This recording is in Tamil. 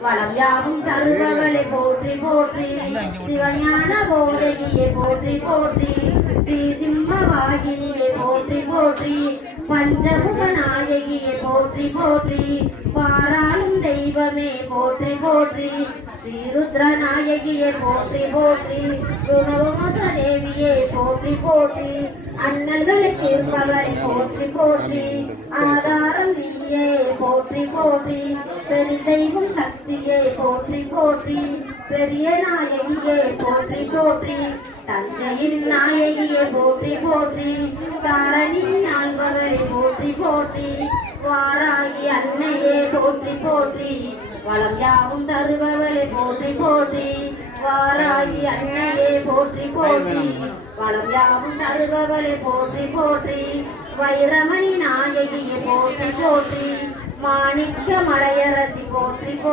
வளம் யாவும் தருபவளை போற்றி போற்றி சிவஞான போதகியை போற்றி போற்றி ஸ்ரீ சிம்மவாகினியை போற்றி போற்றி பஞ்சமுக நாயகியை போற்றி போற்றி பாராளும் தெய்வமே போற்றி போற்றி ஸ்ரீருத்ர நாயகியை போற்றி போற்றி ருணவமுத்ர தேவியை போற்றி போற்றி அண்ணல்களுக்கு இருப்பவரை போற்றி போற்றி ஆதாரம் நீயே போற்றி போற்றி பெருதெய்வம் சக்தியை போற்றி போற்றி பெரிய நாயகியை போற்றி போற்றி தந்தையின் நாயகியை போற்றி போற்றி தாரணி ஆள்பவரை போற்றி போற்றி வாராகி அன்னையே போற்றி போற்றி வளம் யாவும் தருபவளை போற்றி போற்றி வாராகி அன்னையே போற்றி போற்றி வளம் யாவும் தருபவளை போற்றி போற்றி வைரமணி நாயகியை போற்றி போற்றி மாணிக்க மலையரசி போற்றி போற்றி